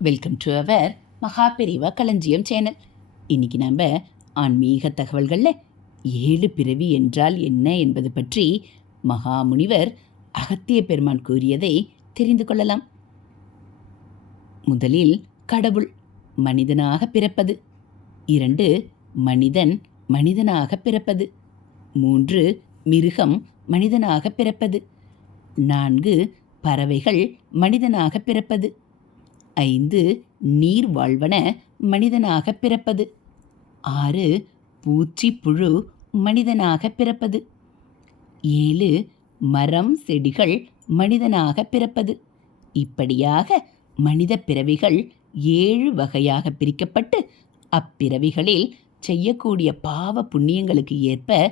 Welcome to our Maha Periyava களஞ்சியம் channel. இன்னைக்கு நம்ம ஆன்மீக தகவல்களில் 7 பிறவி என்றால் என்ன என்பது பற்றி மகாமுனிவர் அகத்திய பெருமான் கூறியதை தெரிந்து கொள்ளலாம். முதலில் கடவுள் மனிதனாக பிறப்பது, 2 மனிதன் மனிதனாக பிறப்பது, 3 மிருகம் மனிதனாக பிறப்பது, 4 பறவைகள் மனிதனாக பிறப்பது, 5 நீர் வாழ்வன மனிதனாக பிறப்பது, 6 பூச்சி புழு மனிதனாக பிறப்பது, 7 மரம் செடிகள் மனிதனாக பிறப்பது. இப்படியாக மனித பிறவிகள் 7 வகையாக பிரிக்கப்பட்டு அப்பிறவிகளில் செய்யக்கூடிய பாவ புண்ணியங்களுக்கு ஏற்ப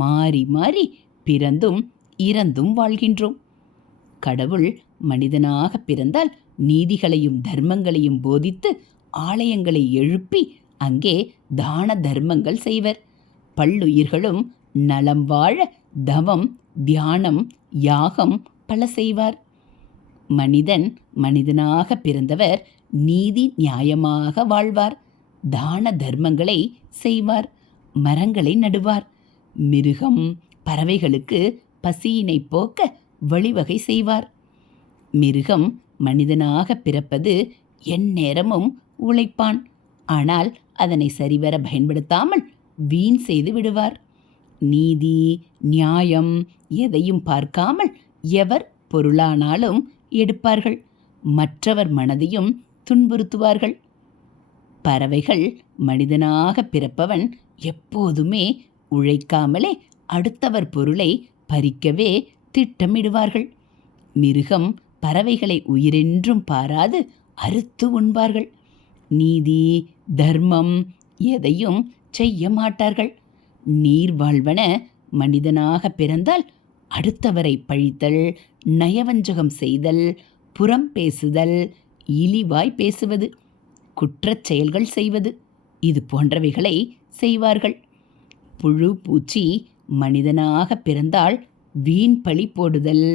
மாறி மாறி பிறந்தும் இறந்தும் வாழ்கின்றோம். கடவுள் மனிதனாக பிறந்தால் நீதிகளையும் தர்மங்களையும் போதித்து ஆலயங்களை எழுப்பி அங்கே தான தர்மங்கள் செய்வர். பல்லுயிர்களும் நலம் வாழ தவம் தியானம் யாகம் பல செய்வார். மனிதன் மனிதனாக பிறந்தவர் நீதி நியாயமாக வாழ்வார், தான தர்மங்களை செய்வார், மரங்களை நடுவார். மிருகம் பறவைகளுக்கு பசியினை போக்க வழிவகை செய்வார். மிருகம் மனிதனாக பிறப்பது எந்நேரமும் உழைப்பான், ஆனால் அதனை சரிவர பயன்படுத்தாமல் வீண் செய்து விடுவார். நீதி நியாயம் எதையும் பார்க்காமல் எவர் பொருளானாலும் எடுப்பார்கள், மற்றவர் மனதையும் துன்புறுத்துவார்கள். பறவைகள் மனிதனாக பிறப்பவன் எப்போதுமே உழைக்காமலே அடுத்தவர் பொருளை பறிக்கவே திட்டமிடுவார்கள். மிருகம் பறவைகளை உயிரென்றும் பாராது அறுத்து உண்பார்கள். நீதி தர்மம் எதையும் செய்ய மாட்டார்கள். நீர் வாழ்வன மனிதனாக பிறந்தால் அடுத்தவரை பழித்தல், நயவஞ்சகம் செய்தல், புறம் பேசுதல், இழிவாய் பேசுவது, குற்றச் செயல்கள் செய்வது, இது போன்றவைகளை செய்வார்கள். புழு பூச்சி மனிதனாக பிறந்தால் வீண் பழி போடுதல்,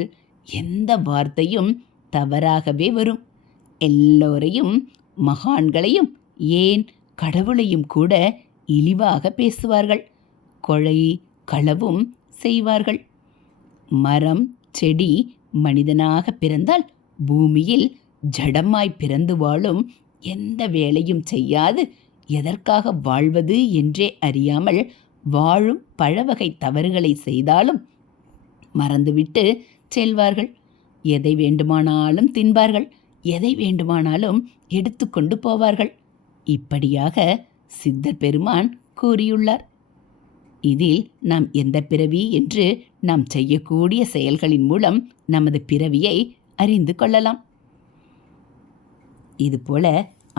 எந்த வார்த்தையும் தவறாகவே வரும். எல்லோரையும் மகான்களையும் ஏன் கடவுளையும் கூட இழிவாக பேசுவார்கள். கொலை களவும் செய்வார்கள். மரம் செடி மனிதனாக பிறந்தால் பூமியில் ஜடமாய் பிறந்து வாழும், எந்த வேலையும் செய்யாது எதற்காக வாழ்வது என்றே அறியாமல் வாழும் பழவகை தவறுகளை செய்தாலும் மறந்துவிட்டு செல்வார்கள். எதை வேண்டுமானாலும் தின்பார்கள், எதை வேண்டுமானாலும் எடுத்துக்கொண்டு போவார்கள். இப்படியாக சித்தர் பெருமான் கூறியுள்ளார். இதில் நாம் எந்த பிறவி என்று நாம் செய்யக்கூடிய செயல்களின் மூலம் நமது பிறவியை அறிந்து கொள்ளலாம். இதுபோல்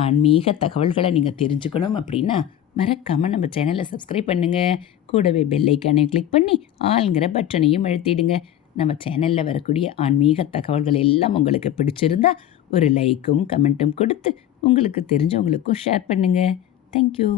ஆன்மீக தகவல்களை நீங்கள் தெரிஞ்சுக்கணும் அப்படின்னா மறக்காமல் நம்ம சேனலை சப்ஸ்கிரைப் பண்ணுங்கள். கூடவே பெல் ஐக்கானையும் கிளிக் பண்ணி ஆளுங்கிற பட்டனையும் அழுத்திடுங்க. நம்ம சேனலில் வரக்கூடிய ஆன்மீக தகவல்கள் எல்லாம் உங்களுக்கு பிடிச்சிருந்தா ஒரு லைக்கும் கமெண்ட்டும் கொடுத்து உங்களுக்கு தெரிஞ்சவங்களுக்கும் ஷேர் பண்ணுங்கள். தேங்க்யூ.